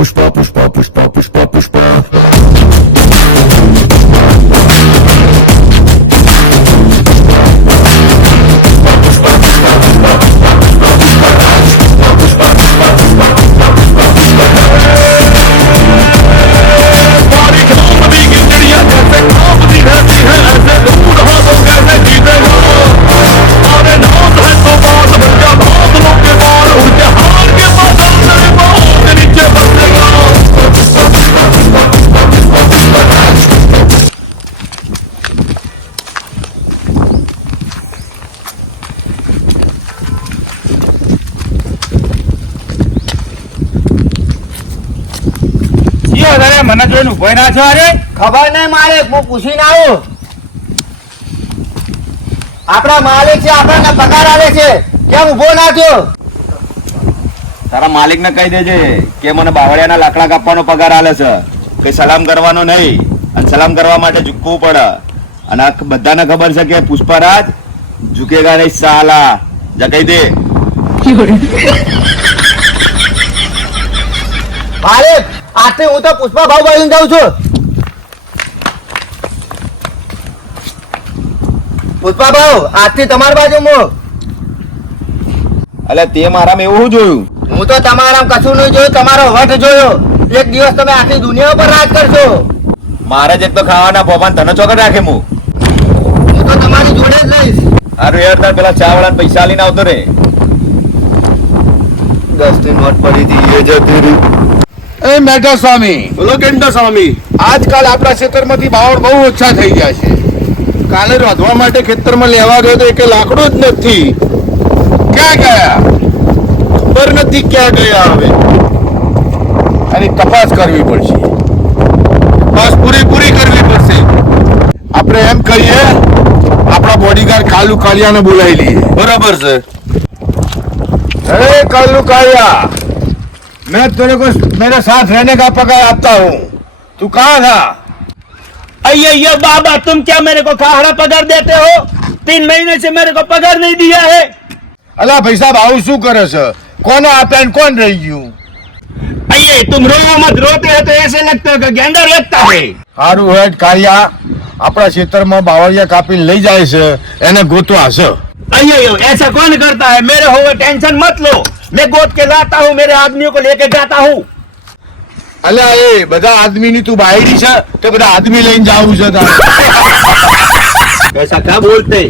पुष्पा पुष्पा पुष्पा पुष्पा पुष्पा મને જોઈને ઉભો ના છો? અરે ખબર નહીં માલિક, હું પૂછીને આવું. આપણા માલિક છે, આપણને પગાર આવે છે, કેમ ઉભો ના થયો? તારા માલિક ને કહી દેજે કે મને બાવળિયાના લાકડા કાપવાનો પગાર આલે છે, કઈ સલામ કરવાનો નહીં, અને સલામ કરવા માટે ઝૂકવું પડે. અને બધાને ખબર છે કે પુષ્પરાજ ઝૂકેગા નહીં સાલા. જા કહી દે. માલિક, આજથી હું તો પુષ્પા ભાવ બાજુ જાઉં છું. પુષ્પા ભાવ, આજથી તમારી બાજુ હું. એટલે તે મારામાં એવું જોયું? હું તો તમારા કશું નહીં જોયું, તમારો વટ જોયો. એક દિવસ તમે આખી દુનિયા ઉપર રાજ કરશો. મારે જ એક તો ખાવાના ભોપાન તને ચોકડ રાખે. હું તો તમારી જોડે જ રહીશ. હારું યાર, તાર પેલા ચા વાળા પૈસા લઈને આવતો રે. 10 ની નોટ પડી હતી એ જતી રહી. એ મેઠા સ્વામી, બોલો કેન્દ્ર સ્વામી. આજકાલ આપણા ખેતરમાંથી બાવળ બહુ ઓછા થઈ ગયા છે. કાલે રાંધવા માટે ખેતરમાં લેવા ગયો તો એક લાકડું જ નથી. ક્યાં ગયા? ખબર નથી ક્યાં ગયા. હવે આની તપાસ કરવી પડશે. બસ પૂરી કરવી પડશે. આપણે એમ કહીએ, આપણા બોડીગાર્ડ કાલુ કાલિયાને બોલાવી લઈએ. બરાબર છે. अरे कालू कालिया, मैं तेरे को मेरे साथ रहने का पगार आपता हूँ. तू कहाँ था? अय्यो बाबा, तुम क्या मेरे को खाड़ा पगार देते हो? 3 महीने से मेरे को पगार नहीं दिया है. अला भाई साहब, आऊ શું કરે છે? કોને આપ્યા ને કોણ રહી ગયું? अये तुम रो मत, रोते हैं तो ऐसे लगता है कि गेंडर लगता है. હારું હેડ કાલિયા, આપણા ખેતરમાં બાવળિયા કાપીને લઈ જાય છે, એને ગોતવા છે. अय्यो ऐसा कौन करता है? मेरे हो टेंशन मत लो, मैं गोद के लाता हूँ, मेरे आदमियों को लेके जाता हूँ. અલ્યા એ બધા આદમીની તું બાયડી છે તે બધા આદમી લઈને જાવું છે તારે. ऐसा क्या बोलते?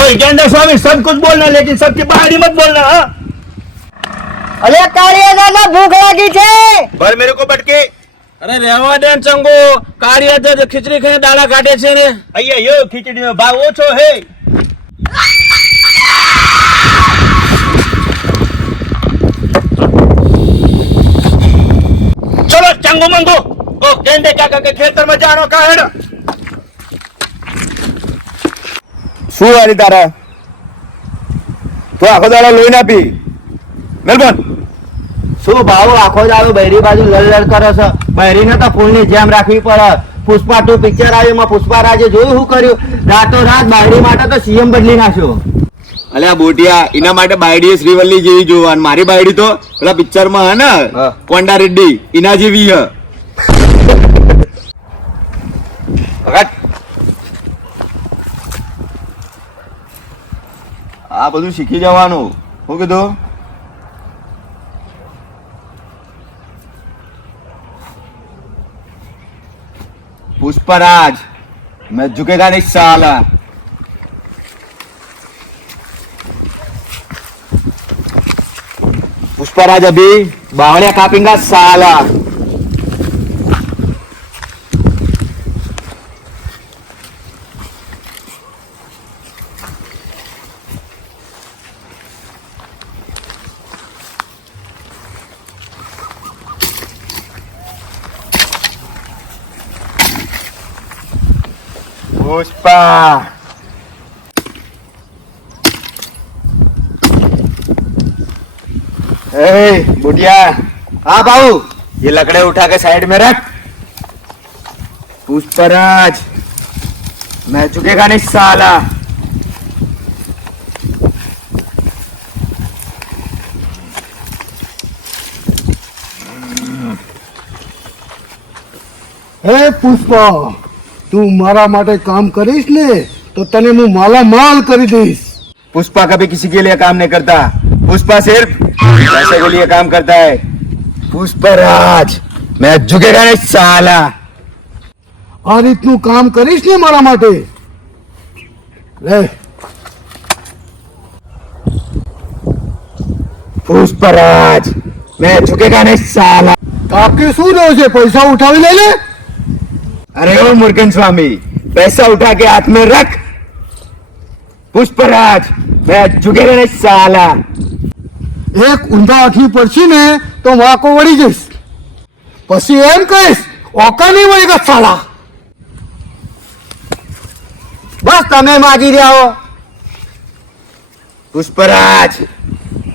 ओए गेंडर स्वामी, सब कुछ बोलना लेकिन सबकी बाहरी मत बोलना. हाँ, અરે કાળિયા દાદા, ભૂખ લાગી છે. भर मेरे को बटके. અરે રહેવા દે ચંગો, કાળિયા તો ખીચડી ખાઈને દાડા કાઢે છે ને. अय्यो खिचड़ी में भाव ओछो है. चलो चंगो मंगो, ओ गेंडे काका के खेतर में जानो का है ना. શું વારી તારા? તું આખો દાડો લોહી ના પી. મેલબોર્ન શું ભાવ આખો દાડો બૈરી બાજુ લડ કરે છે? બૈરીને તો ફૂલની જેમ રાખવી પડે. પુષ્પા 2 પિક્ચર આવ્યું, એમાં પુષ્પારાજે જોયું શું કર્યું? રાતો રાત બૈરી માટે તો સીએમ બદલી નાખ્યો. અલ્યા બોટિયા, એના માટે બાયડી શ્રીવલ્લી જેવી જોવાનું. મારી બાયડી તો પેલા પિક્ચર માં હે ને કોંડા રેડ્ડી, એના જેવી હે. આ બધું શીખી જવાનું. શું કીધું? पुष्पराज, मैं झुकेगा नहीं साला. पुष्पराज अभी बावड़िया कापेंगा साला. પુષ્પા, ए बुढ़िया, હા ભાऊ, ये लकड़े उठा के साइड में रख. पुष्पराज, मैं झुकेगा नहीं साला. હે પુષ્પા, તું મારા માટે કામ કરીશ ને તો તને હું માલામાલ કરી દઈશ. पुष्पा कभी किसी के लिए काम नहीं करता. पुष्पा सिर्फ पैसे के लिए काम करता है. पुष्पराज मैं झुकेगा नहीं साला. આ રીતનું કામ કરીશ ને મારા માટે, લે पुष्पराज मैं झुकेगा नहीं साला. કાકે શું રહ્યો છે? પૈસા ઉઠાવી લે ને. अरे ओ मुर्गन स्वामी, पैसा उठा के हाथ में रख. पुष्पराज मैं झुकेगा नहीं साला. એક ઊંધા આંખી પડશે ને તો વાંકો વળી જઈશ, પછી એમ કહીશ ઓકા નહીં વળી ગયા સાલા. બસ તમે માગી રહ્યા હો. पुष्पराज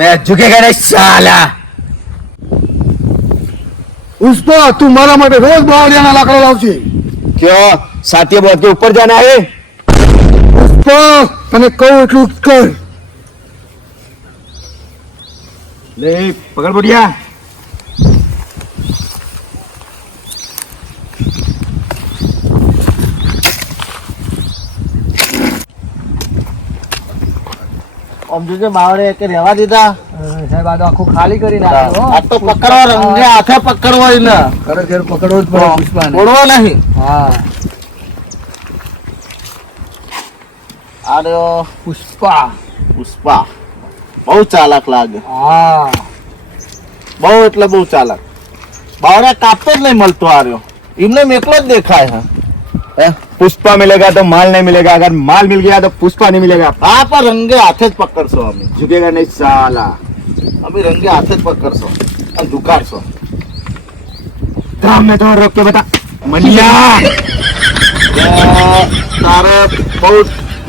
मैं झुकेगा नहीं साला. પુષ્પા, તું મારા માટે રોજ બાવળિયાના લાકડા લાવશે. क्यों साथी बहुत के ऊपर जाना है. પુષ્પા, તને કહું એટલું જ કર. ले पकड़ बुढ़िया. આમ જોજે બાવળે કે રહેવા દીધા. સાહેબ આ તો આખું ખાલી કરી નાખ્યું આ તો પકડવા રંગે હાથે પકડવો એને. ખરેખર પકડવો જ પડે પુષ્પાને. છોડવો નહીં. હા આ રહ્યો પુષ્પા. પુષ્પા, બહુ ચાલાક લાગે. હા બહુ એટલે બહુ ચાલાક. બાવળે કાપતો જ નહીં મળતો આ રહ્યો. એમને એકલો જ દેખાય છે. पुष्पा मिलेगा तो माल नहीं मिलेगा. अगर माल मिल गया तो पुष्पा नहीं मिलेगा. હા, પણ રંગે હાથે જ પકડશો અમે. झुकेगा नहीं साला. અમે રંગે હાથે જ પકડશો અને ઝુકાડશો. काम में तो रोक के बता मनिया. તારે બહુ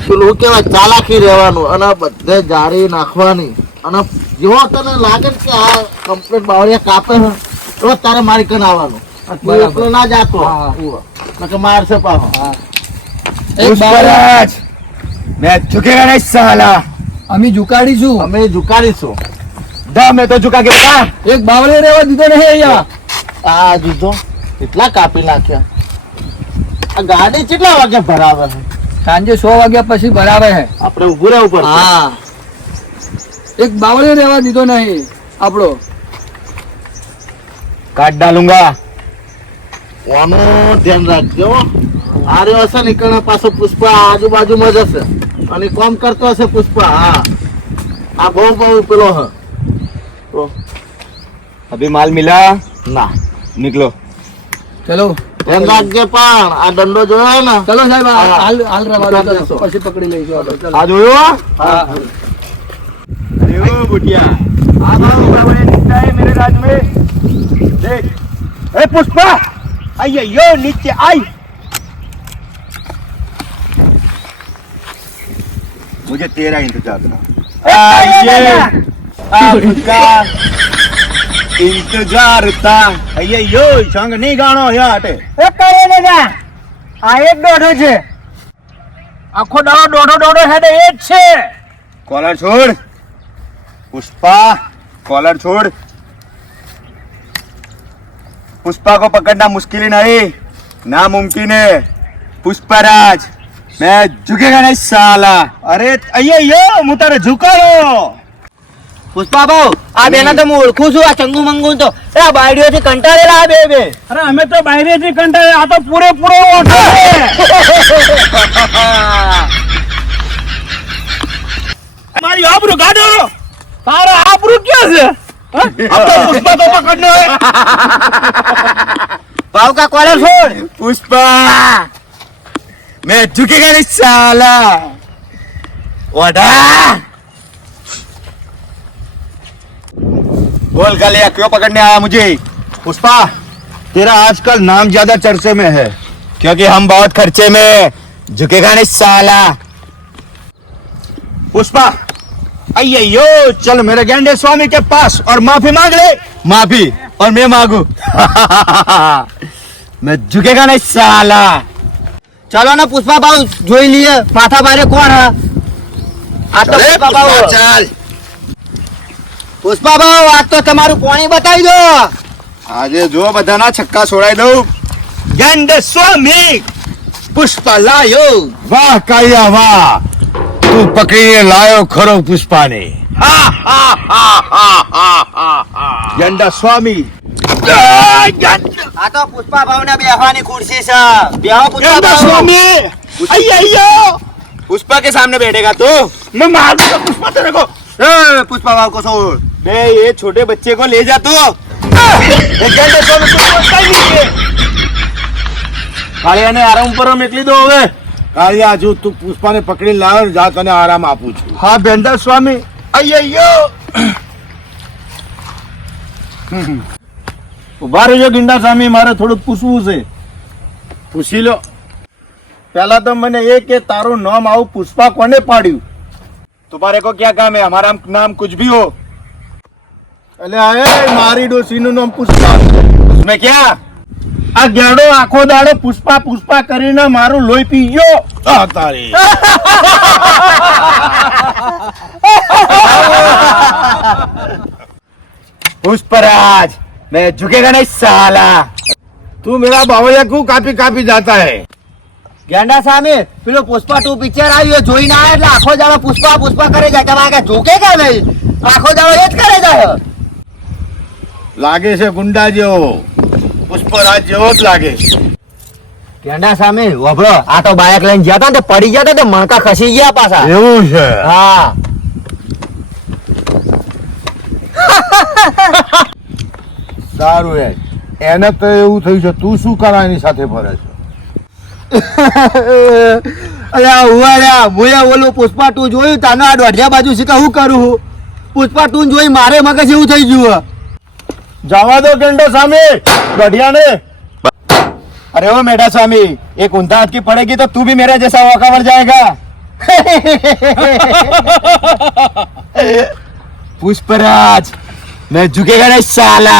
પેલું કેવાય ચાલાકી રહેવાનું અને બધે જાળી નાખવાની. અને જેવો તને લાગે ને કે આ કમ્પ્લીટ બાવળિયા કાપે છે તો તારે મારી કન આવવાનું. તું એકલો ના જાતો. હા. નકર મારશે પાછો. पुष्पराज मैं झुकेगा नहीं साला. અમે ઝુકાડીશું. અમે ઝુકાડીશું. दम में तो झुका के बता. એક બાવળે રહેવા દીધો નહીં અહીંયા. આ દીધો કેટલા કાપી નાખ્યા. આ ગાડી કેટલા વાગે ભરાવે છે? સાંજે 6 વાગ્યા પછી બરાબર હે. આપણે ઉભું રહેવું પડશે. હા એક બાવળે રહેવા દીધો નહીં આપણો. काट डालूंगा. ઓનું ધ્યાન રાખજો હો. આ રહ્યો હશે નીકળે પાછો પુષ્પા આજુબાજુમાં જ હશે અને કામ કરતો હશે પુષ્પા. હા, આ બહુ પેલો હ. તો अभी माल मिला. ના निकलो. ચલો ધ્યાન રાખજે. પણ આ દંડો જોયો ને. ચલો સાહેબ હા. હાલ રવા દો. ચલો. પછી પકડી લઈશું આપણે. ચલો. आ जो હા अरे ओ बुढ़िया, आ जाओ बड़े निकटा है मेरे राज में. देख ए पुष्पा, आइए यो नीचे आई. मुझे तेरा इंतजार था. आइए आपका इंतजार था. आइए यो संग नहीं गाणो या हटे. એ કરે ને જા. આ એક દોઢો છે. આખો દાડો દોઢો હેડે એ જ છે. कॉलर छोड़ पुष्पा, कॉलर छोड़. पुष्पा को पकड़ना मुश्किल ही नहीं, नामुमकिन है. पुष्पराज मैं झुकेगा नहीं साला. अरे अये यो હું તારે ઝુકાડો. પુષ્પા ભાઉ, આ બેના તો હું ઓળખું છું. આ ચંગુ મંગુ તો એ બાયડીઓ થી કંટાળેલા આ બે. અરે અમે તો બાયરે થી કંટાળે. આ તો પૂરેપૂરો ઓઠો છે. મારી આબરૂ ગાડો. તારા આબરૂ ક્યાં છે? अब तो पुष्पा को पकड़ना है. ભાવ કા કોલર છોડ. पुष्पा मैं झुकेगा नहीं साला. ओढ़ा बोल गलिया क्यों पकड़ने आया मुझे. पुष्पा तेरा आजकल नाम ज्यादा चर्चे में है क्योंकि हम बहुत खर्चे में. झुकेगा नहीं साला. पुष्पा आइए यो चल मेरे गेंडे स्वामी के पास और माफी मांग ले. माफी और मैं मांगू. मैं झुकेगा नहीं साला. ચાલો ને પુષ્પા ભાઉ જોઈ લઈએ માથા ભારે કોણ હા. આ તો પુષ્પા ભાઉ. चल પુષ્પા ભાઉ, આ તો તમારું પાણી બતાવી દો. આજે જો બધાના છક્કા છોડાઈ દઉં. ગેંડા સ્વામી પુષ્પા લાયો. વાહ કાળિયા વાહ, તું પકડીને લાયો ખરો પુષ્પાને. ગેંડા સ્વામી આ તો પુષ્પા ભાવને બેહવાની ખુરશી છે. બેહો પુષ્પા ગેંડા ભાવ. સ્વામી અయ్యయ్యో પુષ્પા કે સાमने बैठेगा तो मैं मार दूंगा पुष्पा तेरे को. પુષ્પા ભાવ કો છોડ. बे ये छोटे बच्चे को ले जा तू. ગેંડા સ્વામી કઈ નહીં. કાળિયાને આરામ પર મેકલી દો હવે. કાળિયા જો તું પુષ્પાને પકડીને લાવ્યો ને, જા તને આરામ આપું છું. હા ગેંડા સ્વામી અయ్యయ్యో ઉભા રહેજો ગેંડા સ્વામી, મારે થોડુંક પૂછવું છે. પૂછી લો. पहला तो मैंने ये कि तारो नाम आऊ पुष्पा कोने पाड़્યું? तुम्हारे को क्या काम है? हमारा नाम कुछ भी हो. अले आए मारी डोसी નું નામ પુષ્પા. उसमें क्या? આ ગેડો આખો દાડો પુષ્પા પુષ્પા કરીને મારું લોહી પી ગયો. આ તારી पुष्पराज मैं झुकेगा नहीं साला. તું મેરા બાવળિયા ક્यों કાપી કાપી જાતા હે? ગેંડા સામે પેલો પુષ્પા 2 પિક્ચર આવ્યું જોઈને આયા એટલે આખો દાડો પુષ્પા પુષ્પા કરે જાય. તમારે કે ઝૂકે કે નહીં? આખો દાડો એ જ કરે જાય. લાગે છે ગુંડા જેવો, પુષ્પરાજ જેવો જ લાગે છે. ગેંડા સામે વભળો, આ તો બાઇક લઈને ગયા હતા ને તે પડી ગયા હતા તે મણકા ખસી ગયા પાછા. એવું છે? હા સારું યાર, એને તો એવું થયું છે, તું શું કરા એની સાથે ફરે છે? અલ્યા ઉવાડ્યા મોયા ઓલું પુષ્પા 2 જોયું તાનો આ દોઢિયા બાજુ શીખા હું કરું હું. પુષ્પા 2 જોઈ મારે મગજ એવું થઈ ગયું. जावा दो गेंडा स्वामी बढ़िया ने. अरे ओ मेढा स्वामी, एक ऊंधा हाथ की पड़ेगी तो तू भी मेरे जैसा वॉकावर जाएगा. पुष्पराज मैं झुकेगा नहीं साला.